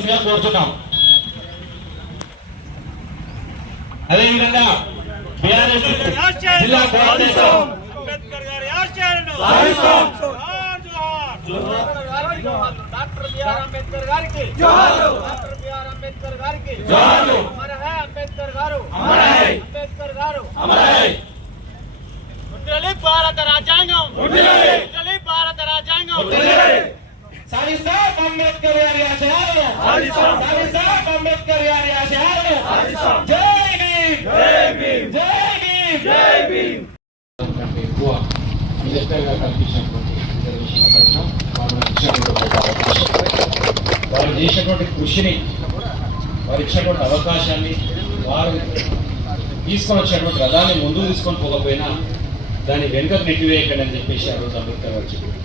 రావాల్సిందిగా కోరుతున్నాం అదేవిధంగా బీఆర్ఎస్ జిల్లా కోఆర్డినేటర్ అంబేద్కర్ గారి ఆశయాలను సాధిస్తాం. జోహార్ జోహార్ డాక్టర్ బిఆర్ అంబేద్కర్ గారికి డాక్టర్ బిఆర్ అంబేద్కర్ గారికి జోహార్లు. అమర హై అంబేద్కర్ గారు అమర హై. అంబేద్కర్ గారు అమరై ఉండాలి భారత రాజ్యాంగం గారి ఆశయాలను అంబేద్కర్ గారి ఆశయాలను సాధిస్తాం. జై భీమ్. జై భీమ్. జై భీమ్. జై భీమ్. కంటే ఎక్కువ మినిస్టర్గా కల్పించినటువంటి రిజర్వేషన్ల పథకం వాళ్ళు ఇచ్చినటువంటి గొప్ప అవకాశం వారు చేసినటువంటి కృషిని వారు ఇచ్చినటువంటి అవకాశాన్ని వారు తీసుకొని వచ్చినటువంటి రథాన్ని ముందుకు తీసుకొని పోకపోయినా దాన్ని వెనుకకు నెట్టివేయకండి అని చెప్పేసి ఆ రోజు అంబేద్కర్ గారు చెప్పారు.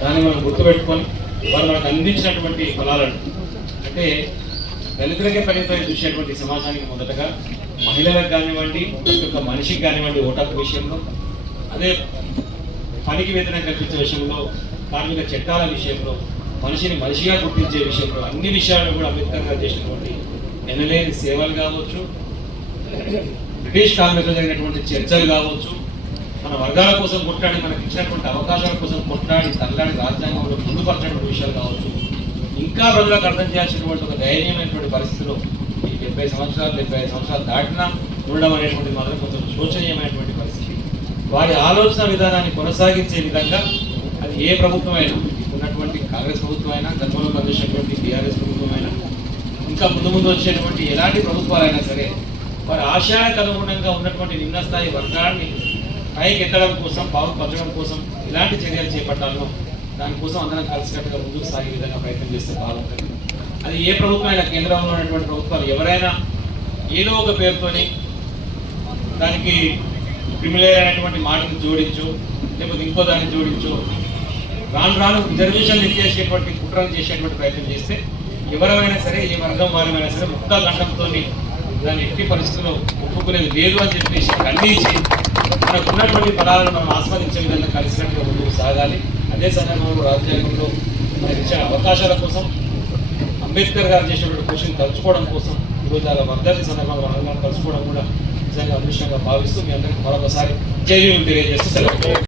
దాన్ని మనం గుర్తుపెట్టుకొని వారు మనకు అందించినటువంటి ఫలాలను అంటే దళితులకే పరిమితం చూసేటువంటి సమాజానికి మొదటగా మహిళలకు కానివ్వండి ఒక మనిషికి కానివ్వండి ఓటాకు విషయంలో అదే పనికి వేతనం కల్పించే విషయంలో కార్మిక చట్టాల విషయంలో మనిషిని మనిషిగా గుర్తించే విషయంలో అన్ని విషయాలను కూడా అంబేద్కర్ గారు చేసినటువంటి ఎనలేని సేవలు కావచ్చు బ్రిటిష్ కార్మికులు జరిగినటువంటి చర్చలు కావచ్చు మన వర్గాల కోసం కొట్లాడి మనకి ఇచ్చినటువంటి అవకాశాల కోసం కొట్లాడి తల్లాడి రాజ్యాంగంలో ముందుపరచినటువంటి విషయాలు కావచ్చు ఇంకా ప్రజలకు అర్థం చేయాల్సినటువంటి ఒక దయనీయమైనటువంటి పరిస్థితిలో ఈ డెబ్బై సంవత్సరాలు డెబ్బై ఐదు సంవత్సరాలు దాటినా ఉండడం అనేటువంటి మాత్రం కొంచెం శోచనీయమైనటువంటి పరిస్థితి. వారి ఆలోచన విధానాన్ని కొనసాగించే విధంగా అది ఏ ప్రభుత్వమైనా ఉన్నటువంటి కాంగ్రెస్ ప్రభుత్వం అయినా గతంలో పనిచేసినటువంటి బీఆర్ఎస్ ప్రభుత్వం అయినా ఇంకా ముందు ముందు వచ్చేటువంటి ఎలాంటి ప్రభుత్వాలైనా సరే వారి ఆశయాలకు అనుగుణంగా ఉన్నటువంటి నిమ్న స్థాయి వర్గాన్ని పైకి ఎత్తడం కోసం బాగుపరచడం కోసం ఎలాంటి చర్యలు చేపట్టాలో దానికోసం అందరం కలిసికట్టుగా ముందుకు సాగే విధంగా ప్రయత్నం చేస్తే బాగుంటుంది అది ఏ ప్రభుత్వం అయినా కేంద్రంలో ఉన్నటువంటి ప్రభుత్వాలు ఎవరైనా ఏదో ఒక పేరుతోని దానికి క్రిమిలేర్ అనేటువంటి మాటను జోడించు లేకపోతే ఇంకో దాన్ని జోడించు రాను రాను రిజర్వేషన్ ఇచ్చేసేటువంటి కుట్రలు చేసేటువంటి ప్రయత్నం చేస్తే ఎవరైనా సరే ఏ వర్గం వారమైనా సరే ముక్త గండంతో దాన్ని ఎట్టి పరిస్థితుల్లో ఒప్పుకునేది లేదు అని చెప్పేసి ఖండించి మనకున్నటువంటి పదాలను మనం ఆస్వాదించే విధంగా కలిసినట్టుగా ముందుకు సాగాలి. అదే సందర్భంలో రాజ్యాంగంలో మనకి ఇచ్చిన అవకాశాల కోసం అంబేద్కర్ గారు చేసినటువంటి కృషిని తలుచుకోవడం కోసం ఈరోజు అలా వర్ధంతి సందర్భంగా మనం కలుసుకోవడం కూడా నిజంగా అదృష్టంగా భావిస్తూ మీ అందరికీ మరొకసారి జై తెలియజేస్తూ సెలవు.